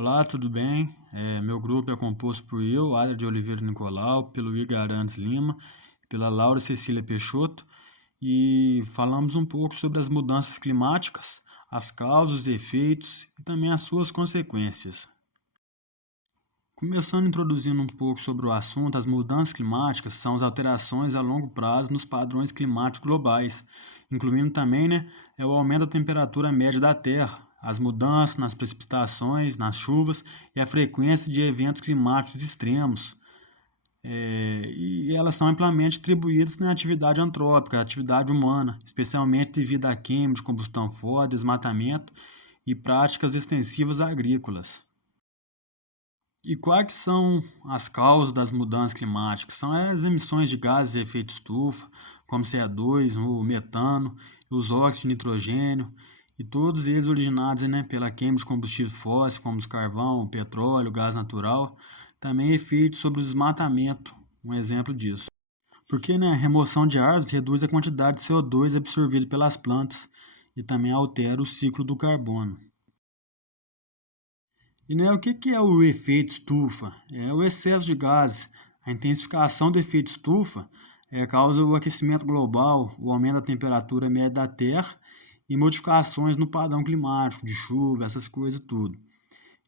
Olá, tudo bem? Meu grupo é composto por eu, Adria de Oliveira Nicolau, pelo Igor Arantes Lima, pela Laura Cecília Peixoto, e falamos um pouco sobre as mudanças climáticas, as causas, os efeitos e também as suas consequências. Começando introduzindo um pouco sobre o assunto, as mudanças climáticas são as alterações a longo prazo nos padrões climáticos globais, incluindo também, o aumento da temperatura média da Terra, as mudanças nas precipitações, nas chuvas e a frequência de eventos climáticos extremos. E elas são amplamente atribuídas na atividade antrópica, atividade humana, especialmente devido à queima de combustão fóssil, desmatamento e práticas extensivas agrícolas. E quais são as causas das mudanças climáticas? São as emissões de gases de efeito estufa, como CO2, o metano, os óxidos de nitrogênio, e todos eles originados, pela queima de combustíveis fósseis, como o carvão, o petróleo, o gás natural. Também efeitos sobre o desmatamento, um exemplo disso. Porque, a remoção de árvores reduz a quantidade de CO2 absorvido pelas plantas e também altera o ciclo do carbono. E o que é o efeito estufa? É o excesso de gases. A intensificação do efeito estufa causa o aquecimento global, o aumento da temperatura média da Terra e modificações no padrão climático, de chuva, essas coisas tudo.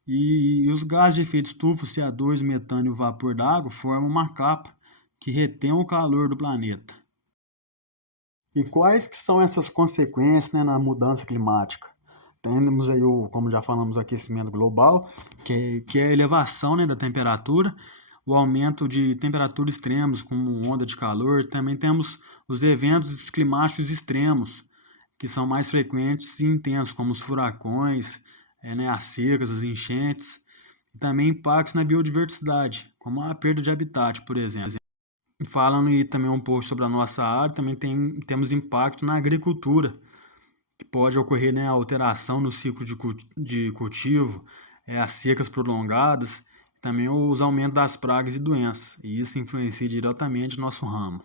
E os gases de efeito estufa, o CO2, o metano e o vapor d'água, formam uma capa que retém o calor do planeta. E quais que são essas consequências, na mudança climática? Temos aí, como já falamos, o aquecimento global, que é a elevação, da temperatura, o aumento de temperaturas extremos, como onda de calor. Também temos os eventos climáticos extremos, que são mais frequentes e intensos, como os furacões, as secas, as enchentes, e também impactos na biodiversidade, como a perda de habitat, por exemplo. Falando aí também um pouco sobre a nossa área, também temos impacto na agricultura, que pode ocorrer, a alteração no ciclo de cultivo, as secas prolongadas, também os aumentos das pragas e doenças, e isso influencia diretamente no nosso ramo.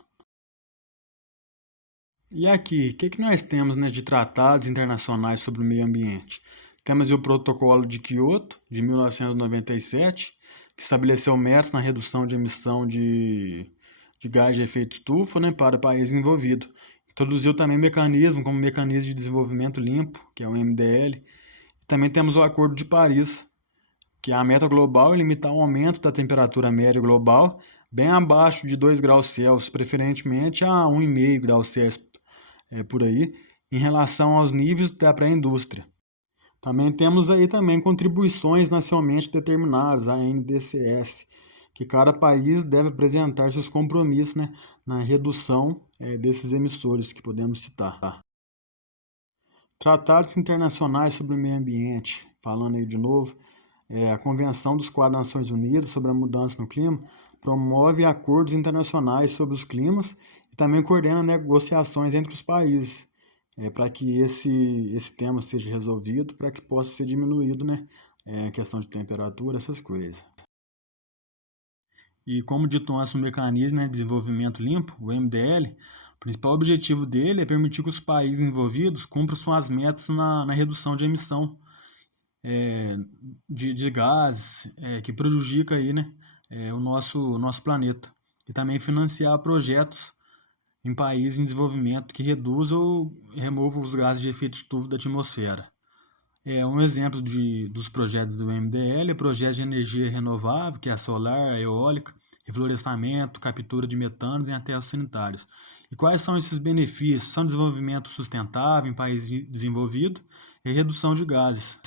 E aqui, o que nós temos, de tratados internacionais sobre o meio ambiente? Temos o Protocolo de Quioto, de 1997, que estabeleceu metas na redução de emissão de gás de efeito estufa, para o país envolvido. Introduziu também mecanismos como o Mecanismo de Desenvolvimento Limpo, que é o MDL. E também temos o Acordo de Paris, que a meta global é limitar o aumento da temperatura média global bem abaixo de 2 graus Celsius, preferentemente a 1,5 graus Celsius por aí, em relação aos níveis da pré-indústria. Também temos aí também contribuições nacionalmente determinadas, a NDCS, que cada país deve apresentar seus compromissos, na redução desses emissores que podemos citar. Tratados internacionais sobre o meio ambiente, falando aí de novo, a Convenção dos Quadros das Nações Unidas sobre a Mudança no Clima promove acordos internacionais sobre os climas e também coordena negociações entre os países para que esse tema seja resolvido, para que possa ser diminuído, a questão de temperatura, essas coisas. E como dito antes, o mecanismo de desenvolvimento limpo, o MDL, o principal objetivo dele é permitir que os países envolvidos cumpram suas metas na redução de emissão de gases que prejudica aí, o nosso planeta. E também financiar projetos em países em desenvolvimento que reduzam ou removam os gases de efeito estufa da atmosfera. Um exemplo dos projetos do MDL é projetos de energia renovável, que é a solar, a eólica, reflorestamento, captura de metano em aterros sanitários. E quais são esses benefícios? São desenvolvimento sustentável em países desenvolvidos e redução de gases.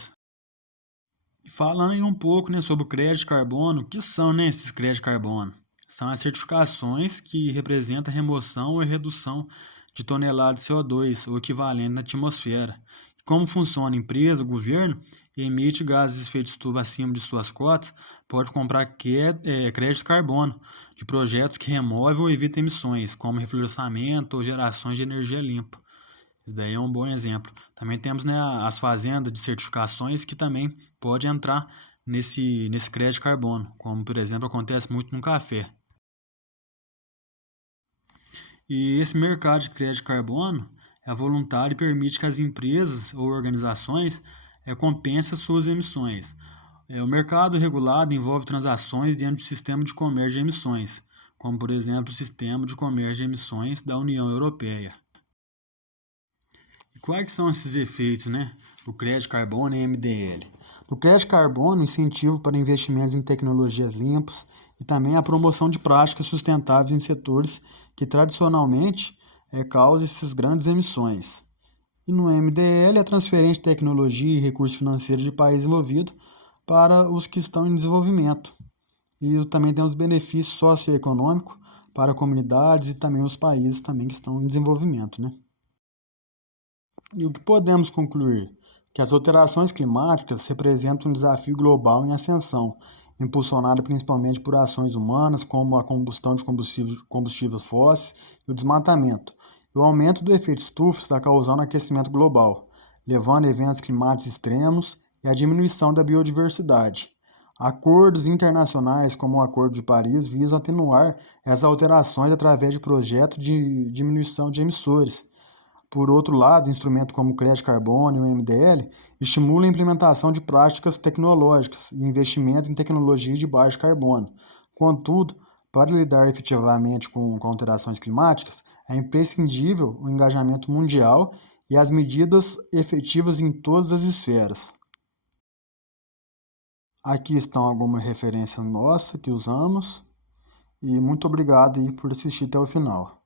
Falando aí um pouco, sobre o crédito de carbono, o que são, esses créditos de carbono? São as certificações que representam a remoção ou redução de toneladas de CO2, ou equivalente na atmosfera. Como funciona? A empresa, o governo, emite gases de efeito estufa acima de suas cotas, pode comprar crédito de carbono de projetos que removem ou evitam emissões, como reflorestamento ou gerações de energia limpa. Isso daí é um bom exemplo. Também temos, as fazendas de certificações que também pode entrar nesse crédito de carbono, como, por exemplo, acontece muito no café. E esse mercado de crédito de carbono é voluntário e permite que as empresas ou organizações compensem as suas emissões. O mercado regulado envolve transações dentro do sistema de comércio de emissões, como, por exemplo, o Sistema de Comércio de Emissões da União Europeia. E quais são esses efeitos, do crédito carbono e MDL? Do crédito carbono, incentivo para investimentos em tecnologias limpas e também a promoção de práticas sustentáveis em setores que tradicionalmente causam essas grandes emissões. E no MDL, a transferência de tecnologia e recursos financeiros de país envolvido para os que estão em desenvolvimento. E também tem os benefícios socioeconômicos para comunidades e também os países também que estão em desenvolvimento, E o que podemos concluir? Que as alterações climáticas representam um desafio global em ascensão, impulsionado principalmente por ações humanas, como a combustão de combustíveis fósseis e o desmatamento. E o aumento do efeito estufa está causando aquecimento global, levando a eventos climáticos extremos e a diminuição da biodiversidade. Acordos internacionais, como o Acordo de Paris, visam atenuar essas alterações através de projetos de diminuição de emissores. Por outro lado, instrumentos como o crédito carbono e o MDL estimulam a implementação de práticas tecnológicas e investimento em tecnologia de baixo carbono. Contudo, para lidar efetivamente com alterações climáticas, é imprescindível o engajamento mundial e as medidas efetivas em todas as esferas. Aqui estão algumas referências nossas que usamos e muito obrigado aí por assistir até o final.